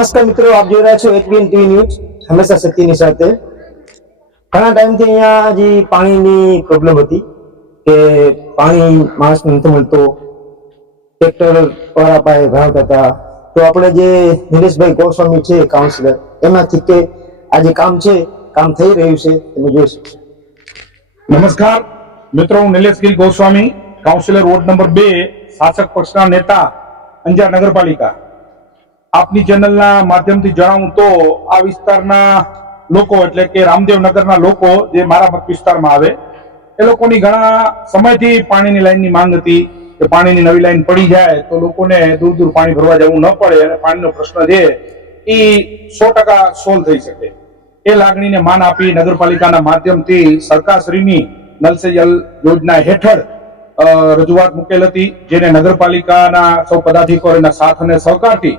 નમસ્કાર મિત્રો, આપ જોઈ રહ્યા છો એચબીએન ટીવી ન્યૂઝ, હંમેશા સત્યની સાથે। ઘણા ટાઈમથી અહીંયા જે પાણીની પ્રોબ્લેમ હતી કે પાણી માણસને નથી મળતો, ટ્રેક્ટર વાળા પાસે ભરાવતા હતા। તો આપણે જે નિલેશભાઈ ગોસ્વામી છે કાઉન્સિલર, એમાંથી કે આ જે કામ છે, કામ થઈ રહ્યું છે, તમે જોઈ શકશો। નમસ્કાર મિત્રો, હું નિલેશગીરી ગોસ્વામી, કાઉન્સિલર વોર્ડ નંબર 2, શાસક પક્ષના નેતા, અંજાર નગરપાલિકા। આપની ચેનલના માધ્યમથી જણાવું તો આ વિસ્તારના લોકો એટલે કે રામદેવનગરના લોકો જે મારા મત વિસ્તારમાં આવે એ લોકોની ઘણા સમયથી પાણીની લાઈનની માંગ હતી કે પાણીની નવી લાઈન પડી જાય તો લોકોને દૂર દૂર પાણી ભરવા જવું ન પડે અને પાણીનો પ્રશ્ન છે એ 100% સોલ્વ થઈ શકે। એ લાગણીને માન આપી નગરપાલિકાના માધ્યમથી સરકારશ્રીની નલ સે જલ યોજના હેઠળ રજૂઆત મૂકેલ હતી, જેને નગરપાલિકાના સૌ પદાધિકારીઓના સાથ અને સહકારથી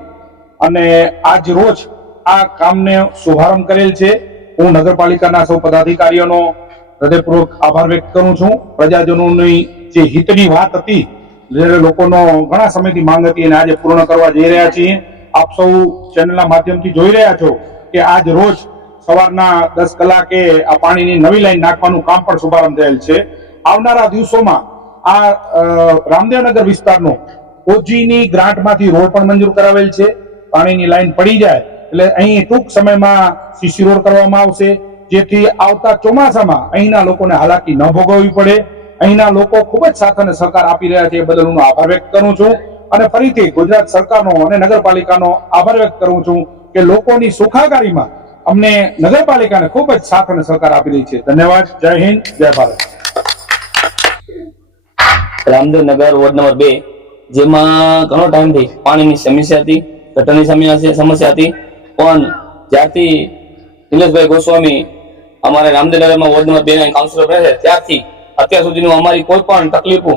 અને આજ રોજ આ કામને શુભારંભ કરેલ છે। હું નગરપાલિકાના સૌ પદાધિકારીઓનો હૃદયપૂર્વક આભાર વ્યક્ત કરું છું। પ્રજાજનોની જે હિતની વાત હતી, જે લોકોનો ઘણા સમયથી માંગ હતી, અને આજે પૂર્ણ કરવા જઈ રહ્યા છીએ। આપ સૌ ચેનલના માધ્યમથી જોઈ રહ્યા છો કે આજ રોજ સવારના 10 કલાકે આ પાણીની નવી લાઈન નાખવાનું કામ પણ શુભારંભ થયેલ છે। આવનારા દિવસોમાં આ રામદેવનગર વિસ્તારનો ઓજીની ગ્રાન્ટમાંથી રોડ પણ મંજૂર કરાવેલ છે। પાણીની લાઈન પડી જાય એટલે અહીં ટૂંક સમયમાં સીસી રોડ કરવામાં આવશે, જેથી આવતા ચોમાસામાં અહીંના લોકોને હાલાકી ન ભોગવવી પડે। અહીંના લોકો ખૂબ જ સાથ અને સહકાર આપી રહ્યા છે, એ બદલ હું આભાર વ્યક્ત કરું છું। અને ફરીથી ગુજરાત સરકારનો અને નગરપાલિકાનો આભાર વ્યક્ત કરું છું કે લોકોની સુખાકારીમાં અમને નગરપાલિકાને ખૂબ જ સાથ અને સહકાર આપી રહી છે। ધન્યવાદ। જય હિન્દ, જય ભારત। રામદેવનગર વોર્ડ નંબર 2, જેમાં ઘણો ટાઈમથી પાણીની સમસ્યા હતી, ગટરની સમસ્યા હતી, પણ જ્યારથી નિલેશભાઈ ગોસ્વામી અમારા રામદેવનગરમાં વોર્ડ નંબર 2 ના કાઉન્સિલર રહે છે ત્યારથી અત્યાર સુધીનું અમારી કોઈ પણ તકલીફો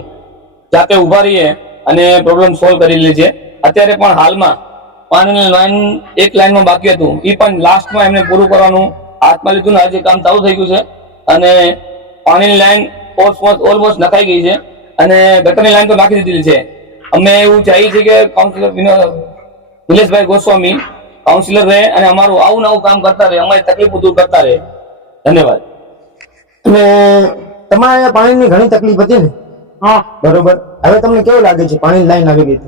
જાતે ઉભા રહીએ અને પ્રોબ્લેમ સોલ્વ કરી લે છે। અત્યારે પણ હાલમાં પાણીની લાઈન એક લાઈનમાં બાકી હતું, એ પણ લાસ્ટમાં એમને પૂરું કરવાનું હાથમાં લીધું ને આજે કામ ચાલુ થઈ ગયું છે અને પાણીની લાઈન ઓલમોસ્ટ નખાઈ ગઈ છે અને ગટરની લાઈન તો નાખી દીધેલી છે। અમે એવું ચાહીએ છીએ કે કાઉન્સિલર નિલેશભાઈ ગોસ્વામી કાઉન્સિલર રહે અને અમારું આવું નવું કામ કરતા રહે, અમારી તકલીફો દૂર કરતા રહે। ધન્યવાદ। અને તમારે પાણીની ઘણી તકલીફ હતી ને? હા, બરોબર। હવે તમને કેવું લાગે છે? પાણીની લાઈન આવી ગઈ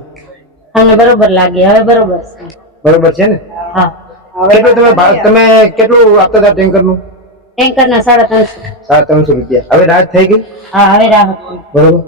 અમને બરોબર લાગે, હવે બરોબર છે। બરોબર છે ને? હા। કેટલું તમે કેટલું આપતા હતા ટેન્કરનું? ટેન્કરના 350 ₹350। હવે રાહત થઈ ગઈ? હા, હવે રાહત. બરોબર।